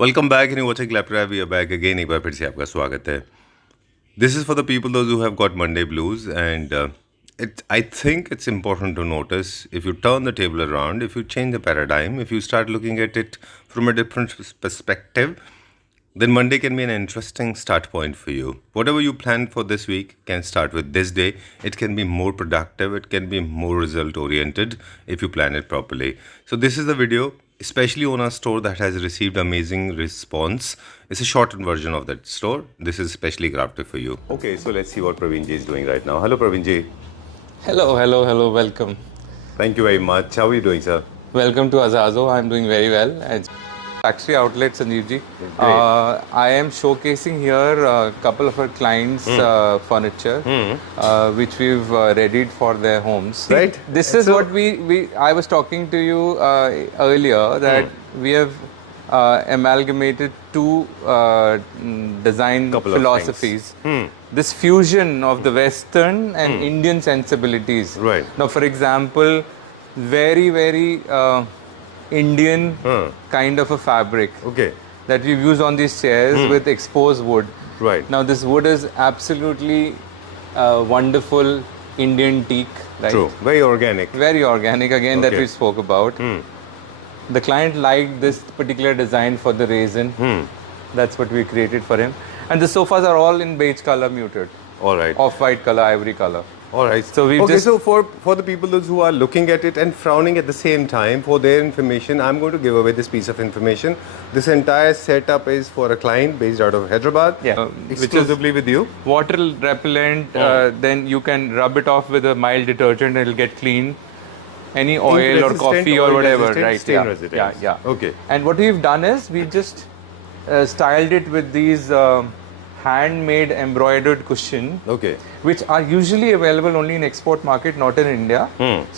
Welcome back in watching laptop we are back again एक बार फिर से आपका स्वागत है. This is for the people those who have got Monday blues, and I think it's important to notice if you turn the table around, if you change the paradigm, if you start looking at it from a different perspective, then Monday can be an interesting start point for you. Whatever you plan for this week can start with this day. It can be more productive, it can be more result oriented if you plan it properly. So, this is the video, especially on our store that has received amazing response. It's a shortened version of that store. This is specially crafted for you. Okay, so let's see what Praveen ji is doing right now. Hello, Praveen ji. Hello, welcome. Thank you very much. How are you doing, sir? Welcome to Azazo. I'm doing very well. It's factory outlet, Sanjeev ji. I am showcasing here a couple of our clients' furniture, which we've readied for their homes. Right. This is what I was talking to you earlier that we have amalgamated two design Couple of philosophies. This fusion of the Western and Indian sensibilities. Right. Now, for example, very Indian kind of a fabric Okay. that we've used on these chairs with exposed wood. Right. Now, this wood is absolutely wonderful Indian teak, right? True. Very organic. Very organic, again, that Okay. we spoke about. The client liked this particular design for the resin. That's what we created for him. And the sofas are all in beige color muted, All right. off-white color, ivory color. All right. So we've okay. just- So for the people those who are looking at it and frowning at the same time, for their information, I'm going to give away this piece of information. This entire setup is for a client based out of Hyderabad. Yeah. Exclusively with you. Water repellent, then you can rub it off with a mild detergent, it'll get clean. Any oil or resistant, coffee or oil whatever, resistant, right? stain Yeah. resistant. Yeah. Okay. And what we've done is we've just styled it with these handmade embroidered cushion, Okay. which are usually available only in export market, not in India.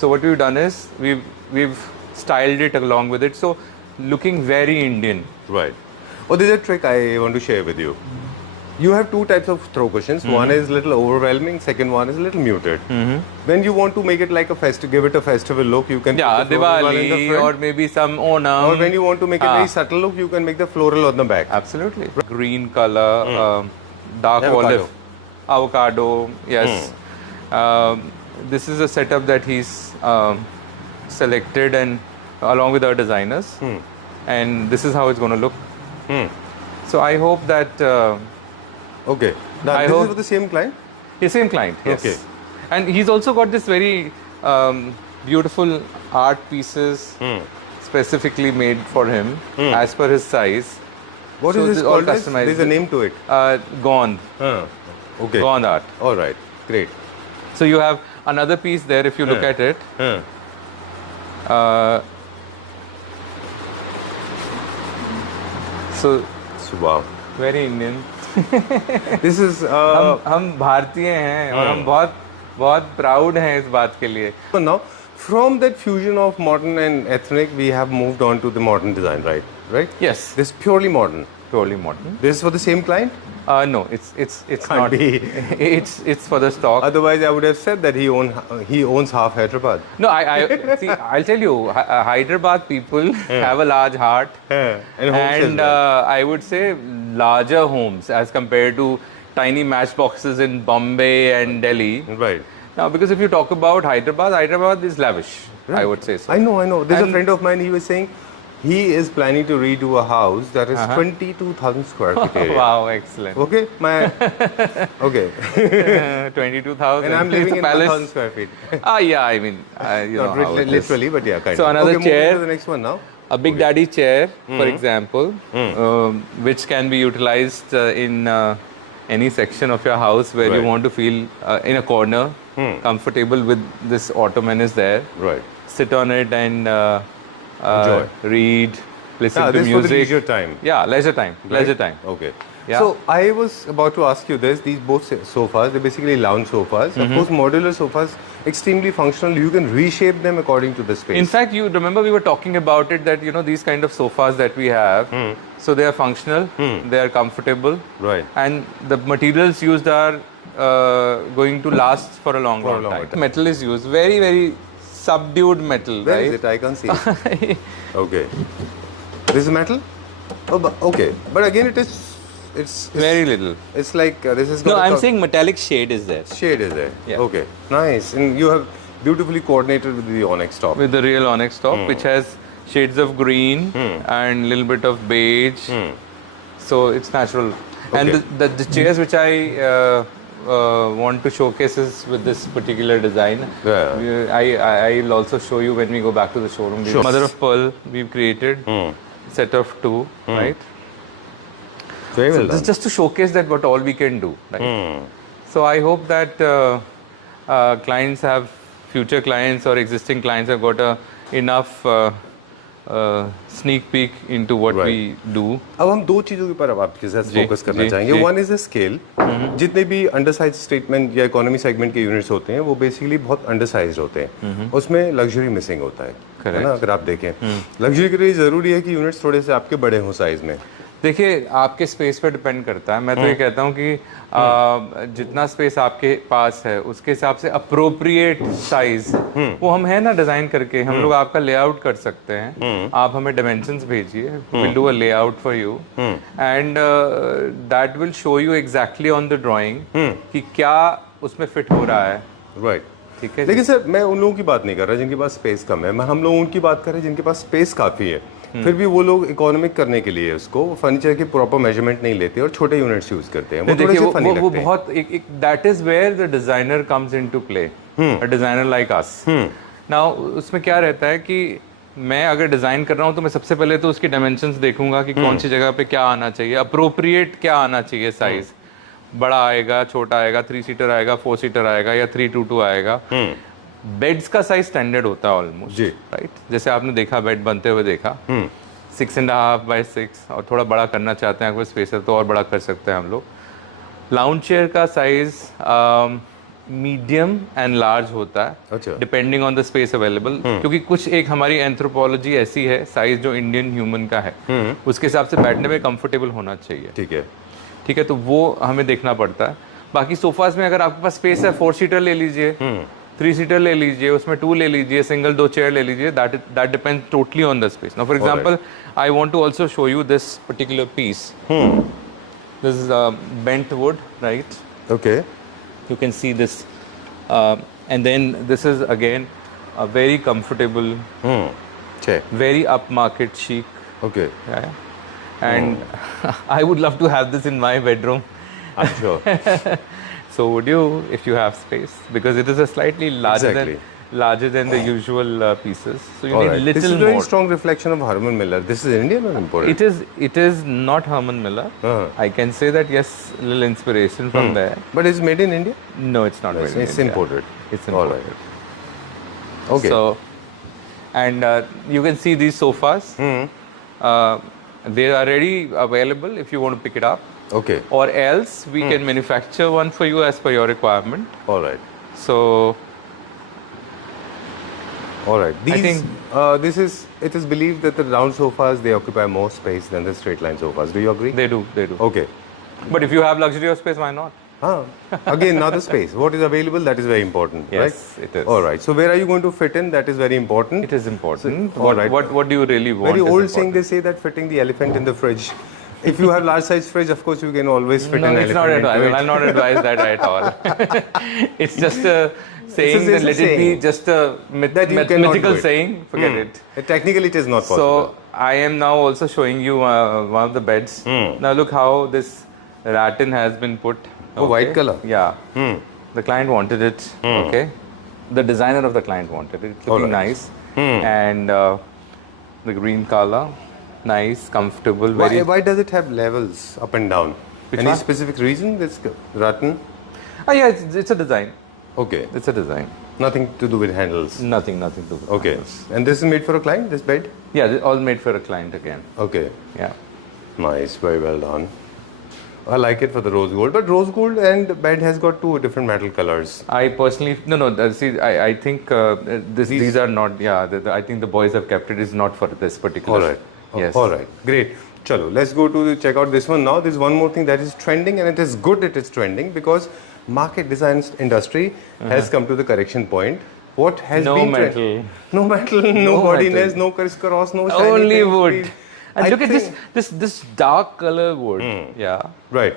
So what we've done is we've styled it along with it, so looking very Indian. Right. Oh, there's a trick I want to share with you. You have two types of throw cushions. One is little overwhelming. Second one is a little muted. When you want to make it like a give it a festival look, you can Yeah, put the floral one in the Diwali front. or maybe some Onam. Or when you want to make a very subtle look, you can make the floral on the back. Absolutely. Green color, dark Avocado. olive, avocado, yes. This is a setup that he's selected and along with our designers. And this is how it's going to look. So I hope that Okay. Now, I this is hope- for the same client? the same client, yes. Okay. And he's also got this very beautiful art pieces specifically made for him as per his size. What So is this this all called? as? customized. There's a name to it. Gond, Okay. Gond art. All right. Great. So you have another piece there if you look at it. So Wow. very Indian. This is. हम भारतीय हैं और हम बहुत proud हैं इस बात के लिए. So now, from that fusion of modern and ethnic, we have moved on to the modern design, right? Right? Yes, This is purely modern. purely modern. This is for the same client. No, it's Can't not. be. It's for the stock. Otherwise, I would have said that he owns half Hyderabad. No, I see. I'll tell you, Hyderabad people have a large heart, And homes as and well. I would say larger homes as compared to tiny matchboxes in Bombay and Delhi. Right. Now, because if you talk about Hyderabad is lavish. I would say so. I know. There's a And- friend of mine. He was saying he is planning to redo a house that is 22,000 square feet area. Wow, excellent. Okay, okay, 22,000. and I'm living It's a in palace. 1,000 square feet. Yeah, I mean, you know Not how it is. literally, but yeah, kind So of. another okay, moving chair. to the next one now. A big daddy chair, for example, which can be utilized in any section of your house where you Right. want to feel in a corner, comfortable with this ottoman is there. Right. Sit on it and Enjoy. read, listen Yeah, to this is for the music. leisure time. Yeah, leisure time. Leisure Right? time. Okay. Yeah. So I was about to ask you this. These both sofas, they're basically lounge sofas. Of course, modular sofas, extremely functional. You can reshape them according to the space. In fact, you remember we were talking about it that these kind of sofas that we have, so they are functional, they are comfortable, Right. and the materials used are going to last for a long longer time. time. Metal is used, very subdued metal, Where right? is it? I can't see it. Okay. This is metal? Oh, okay, but again, it's Very little. It's like this is No, got a I'm saying metallic shade is there shade is there. Yeah. Okay, nice, and you have beautifully coordinated with the onyx top. with the real onyx top, which has shades of green and little bit of beige. So it's natural. And Okay. the chairs which I want to showcase is with this particular design. Yeah. I'll also show you when we go back to the showroom. Sure. Mother of pearl we've created, set of two, right? Very well So this done. just to showcase that what all we can do, right? So I hope that clients have, future clients or existing clients have got enough sneak peek into what Right. we do. अब हम दो चीज़ों के ऊपर अब आपके साथ जी, focus करना जी, चाहेंगे. जी. One is the scale. जितने भी अंडरसाइज स्टेटमेंट या इकोनॉमी सेगमेंट के यूनिट्स होते हैं वो बेसिकली बहुत अंडरसाइज होते हैं. उसमें लग्जरी मिसिंग होता है Correct. ना. अगर आप देखें लग्जरी के लिए ज़रूरी है कि यूनिट्स थोड़े से आपके बड़े हों साइज में. देखिए आपके स्पेस पर डिपेंड करता है. मैं तो ये कहता हूँ कि जितना स्पेस आपके पास है उसके हिसाब से अप्रोप्रिएट साइज वो हम है ना डिजाइन करके हम लोग आपका लेआउट कर सकते हैं. आप हमें डायमेंशंस भेजिए, will do a layout for you and that will show you exactly on the drawing कि क्या उसमें फिट हो रहा है. राइट. ठीक है. लेकिन सर मैं उन लोगों की बात नहीं कर रहा जिनके पास स्पेस कम है. मैं हम लोग उनकी बात कर रहे हैं जिनके पास स्पेस काफ़ी है. फिर भी वो लोग इकोनॉमिक करने के लिए उसको फर्नीचर के प्रॉपर मेजरमेंट नहीं लेते और छोटे यूनिट्स यूज करते हैं. वो थोड़े देखिए से फनी वो लगते हैं. बहुत एक that is where the designer comes into play. A designer like us. Now उसमें क्या रहता है कि मैं अगर डिजाइन कर रहा हूँ तो मैं सबसे पहले तो उसकी डायमेंशंस देखूंगा कि कौन सी जगह पे क्या आना चाहिए, अप्रोप्रिएट क्या आना चाहिए साइज. बड़ा आएगा, छोटा आएगा, 3 सीटर आएगा, 4 सीटर आएगा या 322 आएगा. बेड्स का साइज स्टैंडर्ड होता है ऑलमोस्ट, जी. राइट. जैसे आपने देखा बेड बनते हुए देखा 6.5 by 6 और थोड़ा बड़ा करना चाहते हैं अगर स्पेस है तो और बड़ा कर सकते हैं हम लोग. लाउंज चेयर का साइज मीडियम एंड लार्ज होता है अच्छा. Depending on the space available. क्योंकि कुछ एक हमारी एंथ्रोपोलॉजी ऐसी है साइज जो इंडियन ह्यूमन का है उसके हिसाब से बैठने में कंफर्टेबल होना चाहिए. ठीक है. ठीक है. तो वो हमें देखना पड़ता है. बाकी सोफाज में अगर आपके पास स्पेस है 4 सीटर ले लीजिए, 3 सीटर ले लीजिए, उसमें 2 ले लीजिए, सिंगल 2 चेयर ले लीजिए. That depends totally on the space. Now for example I want to also show you this particular piece. This is bent wood, right. Okay. You can see this and then this is again a very comfortable, छः. very upmarket chic. Okay. Yeah. And I would love to have this in my bedroom. I'm sure. So would you if you have space, because it is a slightly larger than the usual pieces, so you All need right. This is little very more. strong reflection of Herman Miller. This is Indian or imported? It is not Herman Miller. I can say that yes, a little inspiration from there. But it's made in India? No, it's not. It's, made in it's India. imported. It's All imported. right. Okay. So, and you can see these sofas. They are already available if you want to pick it up, Okay. or else we can manufacture one for you as per your requirement. All right. So, All right. These, think- it is believed that the round sofas, they occupy more space than the straight line sofas. Do you agree? they do. Okay. But if you have luxury of space, why not? Again, now the space. What is available, that is very important, Yes, right? it is. All right. So where are you going to fit in? That is very important. It is important. So, all right. What do you really want? Very is old important. saying, they say that fitting the elephant in the fridge. If you have large size fridge, of course you can always fit No, an it's not elephant into advisable. it. I'll not advise that at all. It's just a saying It's that a let it be saying. just a That you cannot mythical do it. saying. Forget it. Technically, it is not possible. So I am now also showing you one of the beds. Now look how this rattan has been put. Oh, white color? Yeah. The client wanted it. Okay. The designer of the client wanted it. It's looking Alright. nice. And the green color, nice, comfortable, very. Why does it have levels up and down? Which Any one? specific reason? This rattan? Oh yeah, it's a design. Okay. It's a design. Nothing to do with handles. Nothing to do with Okay. handles. And this is made for a client, this bed? Yeah, they're all made for a client again. Okay. Yeah. Nice, very well done. I like it for the rose gold, but rose gold and bed has got two different metal colors. I personally see. I think these are not. Yeah, I think the boys have kept it. Is not for this particular. All right. Yes. All right. Great. Chalo, let's go to check out this one now. There's one more thing that is trending, and it is good it is trending because market design industry has come to the correction point. What has No been metal. No metal, no bodiness, metal. no crisscross, no shiny Only things. wood. And I look at think- this dark color wood. Yeah. Right.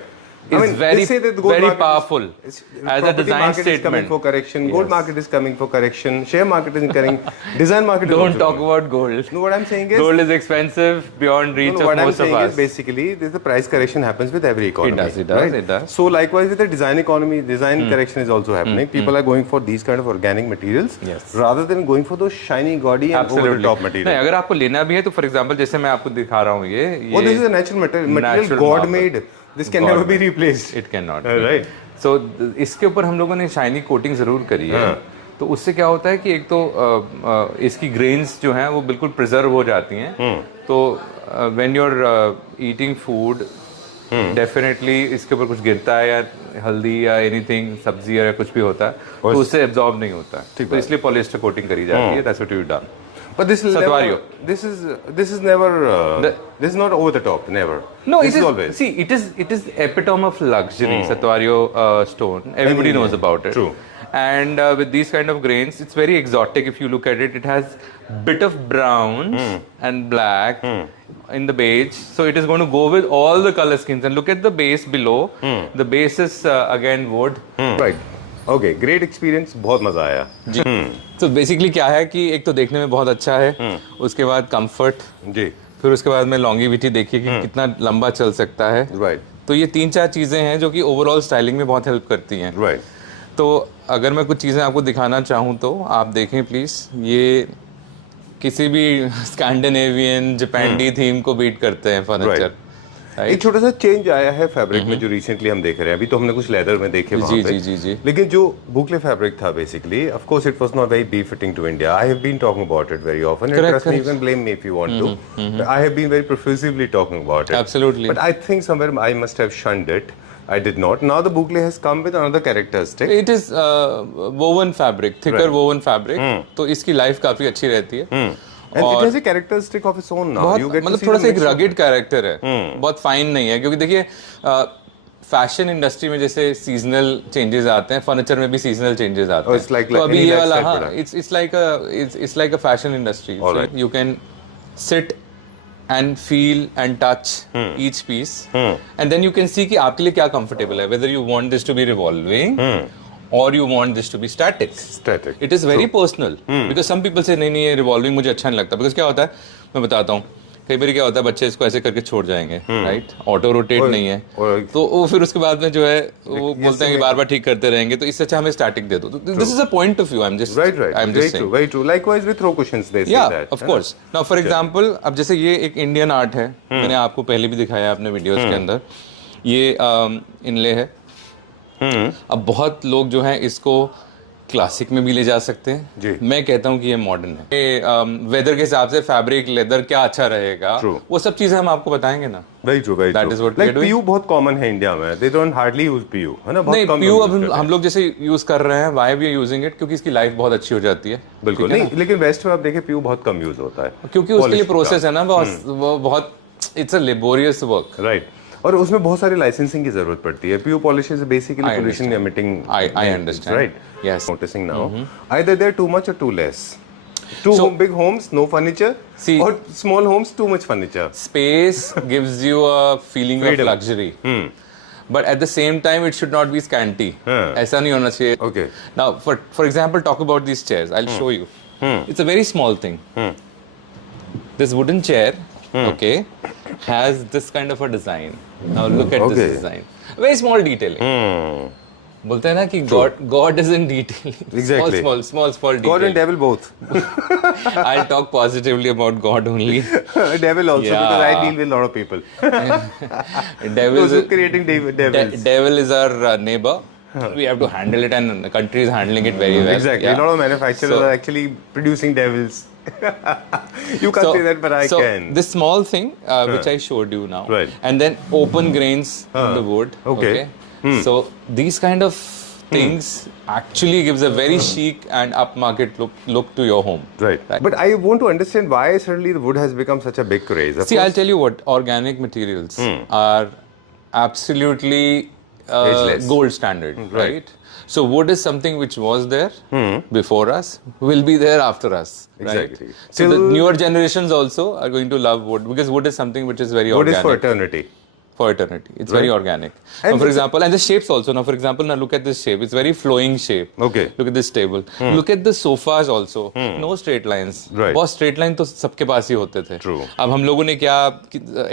It's very, they say that the gold very market powerful is, as a property design market is coming statement. for correction. Gold Yes. market is coming for correction. Share market is coming. Design market. is Don't also talk coming. about gold. No, what I'm saying is. Gold is expensive beyond reach No, of what I'm most of saying is us. basically there's a price correction happens with every economy. does, it does, right? it does. So likewise with the design economy, design correction is also happening. People are going for these kind of organic materials Yes. rather than going for those shiny, gaudy and over the top नहीं, material. अगर आपको लेना भी है तो for example जैसे मैं आपको दिखा रहा हूँ ये Oh, this is a natural material. natural God marble. made. This can God never be made. replaced. It can not Right. सो इसके ऊपर हम लोगों ने शाइनी कोटिंग जरूर करी है तो उससे क्या होता है कि एक तो इसकी ग्रेन्स जो हैं वो बिल्कुल प्रिजर्व हो जाती हैं तो when you are eating food definitely इसके ऊपर कुछ गिरता है या हल्दी या एनीथिंग सब्जी या कुछ भी होता है तो उससे एब्जॉर्ब नहीं होता है तो इसलिए पॉलिएस्टर कोटिंग करी जाती है that's what you done But this is Satvario. never, this is never this is not over the top, never. No, this it is always. see it is epitome of luxury. Satvario stone. Everybody knows about it. True. And with these kind of grains, it's very exotic. If you look at it, it has bit of browns and black in the beige. So it is going to go with all the color schemes. And look at the base below. The base is again wood. Right. Okay, great experience. बहुत मजा आया. जी. तो basically क्या है कि एक तो देखने में बहुत अच्छा है. उसके बाद कंफर्ट. जी. फिर उसके बाद में लॉन्गिविटी देखिए कि कितना लंबा चल सकता है. Right. तो ये 3-4 चीज़ें हैं जो कि ओवरऑल स्टाइलिंग में बहुत हेल्प करती हैं. Right. तो अगर मैं कुछ चीज़ें आपको दिखाना चाहूँ तो आप देखें प्लीज़. ये किसी भी स्कैंडिनेवियन जापानी थीम को बीट करते हैं फर्नीचर. एक छोटा सा चेंज आया है फैब्रिक में जो रिसेंटली हम देख रहे हैं. अभी तो हमने कुछ लेदर में देखे वहाँ पे. जी. लेकिन जो बुकले फैब्रिक था basically, of course it was not very be fitting to India. I have been talking about it very often. Correct. You can blame me if you want to. I have been very profusely talking about it. Absolutely. But I think somewhere I must have shunned it. I did not. Now the boucle has come with another characteristic. It is woven fabric, thicker Right. Woven fabric. तो इसकी life काफी अच्छी रहती है. And it has a characteristic of its own now. बहुत You get to मतलब see थोड़ा the सा एक mix of- रगेड कैरेक्टर है. बहुत फाइन नहीं है क्योंकि देखिए फैशन इंडस्ट्री में जैसे सीजनल चेंजेस आते हैं, फर्नीचर में भी सीजनल चेंजेस आते Oh, हैं. it's like तो अभी any ये वाला lifestyle हाँ product. it's like a fashion industry. All right. You can sit and feel and touch each piece and then you can see कि आपके लिए क्या comfortable है, whether you want this to be revolving or you want this to be static. Static. It is very personal because some people say नहीं ये revolving मुझे अच्छा नहीं लगता. Because क्या होता है मैं बताता हूँ, कई बार क्या होता है बच्चे इसको ऐसे करके छोड़ जाएंगे, राइट? ऑटो रोटेट नहीं है तो वो फिर उसके बाद में जो है वो बोलते हैं कि बार बार ठीक करते रहेंगे. तो इससे अच्छा हमें स्टैटिक दे दो. This is a point of view. I am just Right. Very true. Very true. Likewise with throw cushions, they say या that. Of course. Now for example अब जैसे ये एक इंडियन आर्ट है, मैंने आपको पहले भी दिखाया अपने वीडियोस के अंदर. ये इनले है. अब बहुत लोग जो हैं इसको क्लासिक में भी ले जा सकते हैं. जी. मैं कहता हूँ कि ये मॉडर्न है. ये वेदर के हिसाब से फैब्रिक लेदर क्या अच्छा रहेगा, True. वो सब चीजें हम आपको बताएंगे ना. Very true. Very That true. is what we Like are doing. PU बहुत कॉमन है इंडिया में. They don't hardly use PU. है ना? बहुत नहीं कम पीयू लोग अब use करते हैं. हम लोग जैसे यूज कर रहे हैं, why we are using it क्योंकि इसकी लाइफ बहुत अच्छी हो जाती है. बिल्कुल नहीं. लेकिन वेस्ट में आप देखें PU बहुत कम यूज होता है. क्योंकि उसके लिए Polish प्रोसेस है ना वो बहुत इट्स अ लेबोरियस वर्क. का. Right. और उसमें बहुत सारी लाइसेंसिंग की जरूरत पड़ती है. PU polish is basically I pollution emitting. I understand. Right. Yes. Noticing now. Either they're too much or too less. Big homes, no furniture. See- or small homes, too much furniture. Space gives you a feeling of Freedom. luxury. But at the same time, it should not be scanty. ऐसा नहीं होना चाहिए. Okay. Now, for example, talk about these chairs. I'll show you. It's a very small thing. This wooden chair, okay, has this kind of a design. Now look at Okay. this design. Very small detailing. बोलते हैं ना कि God is in detailing. Exactly. Small God detailing. and devil both. I'll talk positively about God only. Devil also, Yeah. because I deal with a lot of people. Devil Those is who creating devils. devil is our neighbor. We have to handle it, and the country is handling it very well. Exactly. Yeah. A lot of manufacturers So- are actually producing devils. You can't say that, but I so can. this small thing which I showed you now, Right. and then open grains in the wood. Okay. So these kind of things actually gives a very chic and upmarket look to your home. Right. But I want to understand why suddenly the wood has become such a big craze. Of See, I'll course- tell you what, organic materials are absolutely Ageless. gold standard, right. right? So wood is something which was there before us, will be there after us, Exactly. right? So the Till- newer generations also are going to love wood because wood is something which is very Wood is organic. for eternity. For eternity. It's very organic. And Now, for it's- example, and the shapes also. Now, for example, now look at this shape. It's very flowing shape. Okay. Look at this table. Look at the sofas also. No straight lines. Right. बहुत straight line तो सबके पास ही होते थे. True. अब हम लोगों ने क्या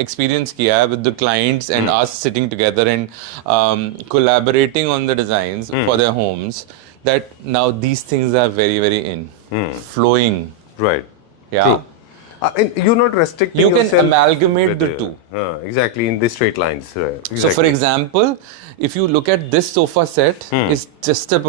experience किया है with the clients and us sitting together and collaborating on the designs for their homes, that now these things are very, very in. Flowing. Right. Yeah. True. And you're not restricting You can yourself amalgamate with the two. Exactly, in the straight lines. Exactly. So, for example, if you look at this sofa set, it's just a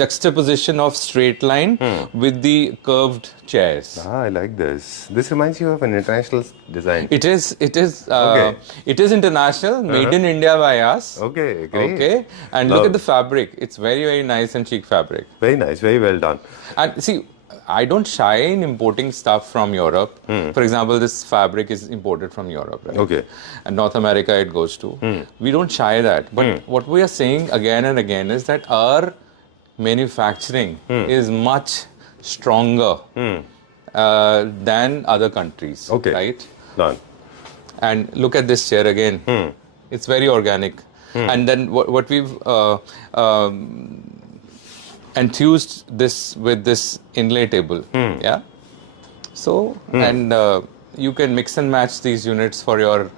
juxtaposition of straight line with the curved chairs. I like this. This reminds you of an international design. It is international, made in India by us. Okay, great. Okay, and look at the fabric. It's very, very nice and chic fabric. Very nice, very well done. And see, I don't shy in importing stuff from Europe. For example, this fabric is imported from Europe, right? Okay. And North America it goes to. We don't shy that. But what we are saying again and again is that our manufacturing is much stronger than other countries, Okay. right? Done. And look at this chair again. It's very organic. And then what we've enthused this with this inlay table. Yeah. So and you can mix and match these units for your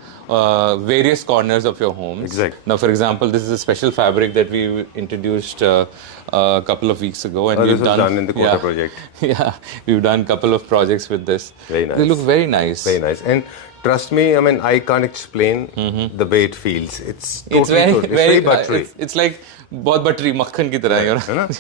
various corners of your homes. Exactly. Now, for example, this is a special fabric that we introduced a couple of weeks ago, and This we've was done in the Kota yeah, project. Yeah, we've done a couple of projects with this. Very nice. They look very nice. Very nice. And trust me, I mean, I can't explain the way it feels. It's totally It's very, good. It's very buttery. it's like बहुत buttery मक्खन की तरह.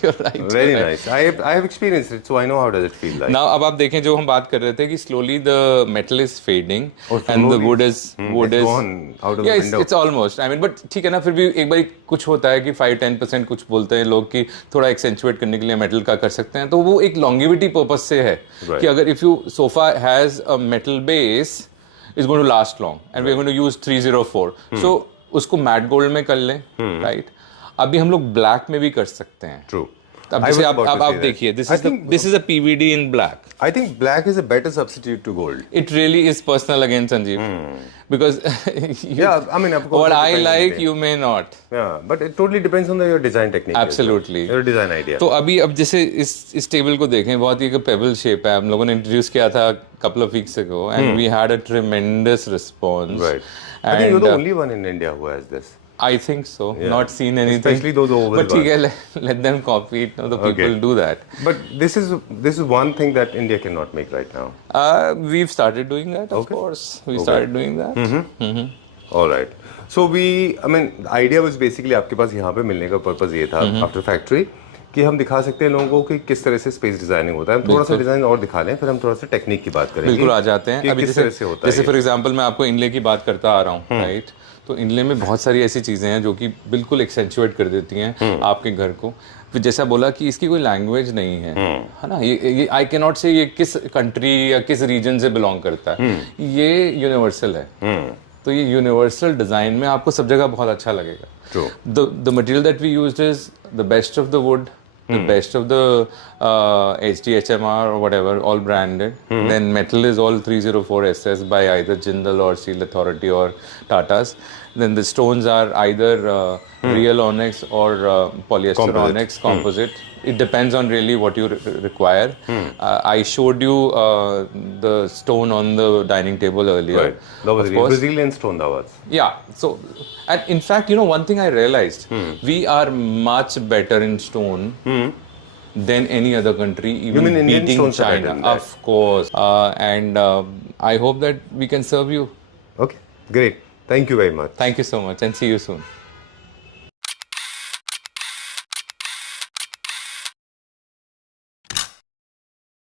You're right. Very nice. I have experienced it, so I know how does it feel like. Now अब आप देखें जो हम बात कर रहे थे कि slowly the metal is fading and the slowly. wood is It's gone out of the yeah, window. it's almost. I mean, but ठीक है ना, फिर भी एक बार कुछ होता है कि 5-10% कुछ बोलते हैं लोग कि थोड़ा एक्सेंचुएट करने के लिए मेटल का कर सकते हैं, तो वो एक longevity purpose से है कि अगर if you sofa has a metal base, it's going to last long and we're going to use 304. So उसको मैट गोल्ड में कर लें, right? अभी हम लोग ब्लैक में भी कर सकते हैं. True. अब I जैसे was आप about to say that. देखिए, I think- this is a PVD in black. I think black is a better substitute to gold. It really is personal again, Sanjeev, because Yeah, I mean, of course, what it I depends on like, the- you may not. Yeah, but it totally depends on your design technique. as well. Absolutely. Your design idea. तो अभी अब जैसे इस table को देखें, बहुत ही एक payable shape है. हम लोगों ने इंट्रोड्यूस किया था couple of weeks ago, and we had a tremendous response. Right. I think you're And the only one in India who has this. I think so. Not seen anything. Especially those oval But ठीक ones. है, let them copy it. No, the people do that. But this is one thing that India cannot make right now. We've started doing that, of course. We started doing that. All right. So I mean, the idea was basically आपके पास यहाँ पे मिलने का purpose ये था after factory कि हम दिखा सकते हैं लोगों को कि किस तरह से स्पेस डिजाइनिंग होता है. हम थोड़ा सा डिजाइन और दिखा लें, फिर हम थोड़ा सा टेक्निक की बात करेंगे. बिल्कुल आ जाते हैं. कि अभी किस तरह से होता है जैसे ये. फॉर एग्जांपल मैं आपको इनले की बात करता आ रहा हूँ, राइट? तो इनले में बहुत सारी ऐसी चीज़ें हैं जो कि बिल्कुल एक्सेंचुएट कर देती हैं आपके घर को. फिर जैसा बोला कि इसकी कोई लैंग्वेज नहीं है ना, ये आई कैन नॉट से ये किस कंट्री या किस रीजन से बिलोंग करता है. ये यूनिवर्सल है. तो ये यूनिवर्सल डिज़ाइन में आपको सब जगह बहुत अच्छा लगेगा. True. The material that we used is the best of the wood, the best of the HDHMR or whatever, all branded. Then metal is all 304 SS by either Jindal or Steel Authority or Tatas. Then the stones are either real onyx or polyester Composite. onyx composite. It depends on really what you require. I showed you the stone on the dining table earlier. Right. That was Of the course. Brazilian stone that was. Yeah. So, and in fact, one thing I realized, we are much better in stone than any other country, even mean Indian beating stones are better China. than that? Of course. And I hope that we can serve you. Okay. Great. Thank you very much. Thank you so much, and see you soon.